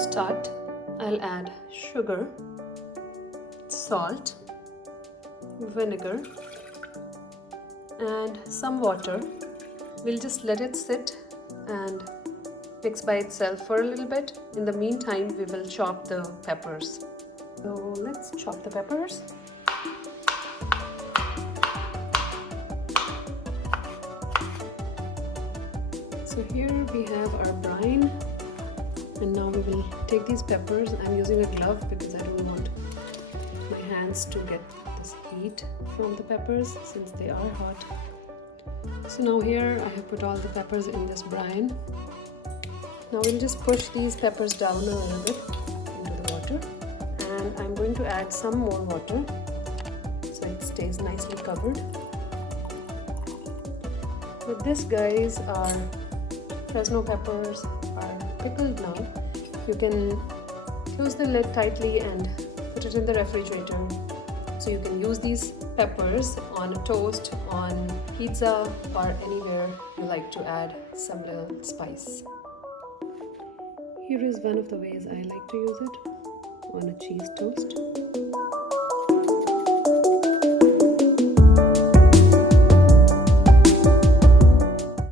start, I'll add sugar, salt, vinegar, and some water. We'll just let it sit and mix by itself for a little bit. In the meantime, we will chop the peppers. So let's chop the peppers. So here we have our brine, and now we will take these peppers. I'm using a glove because I don't want my hands to get this heat from the peppers since they are hot. So now here I have put all the peppers in this brine. Now we'll just push these peppers down a little bit into the water, and I'm going to add some more water so it stays nicely covered. With this, guys, our Fresno peppers are pickled now. You can close the lid tightly and put it in the refrigerator. So you can use these peppers on a toast, on pizza, or anywhere you like to add some little spice. Here is one of the ways I like to use it on a cheese toast.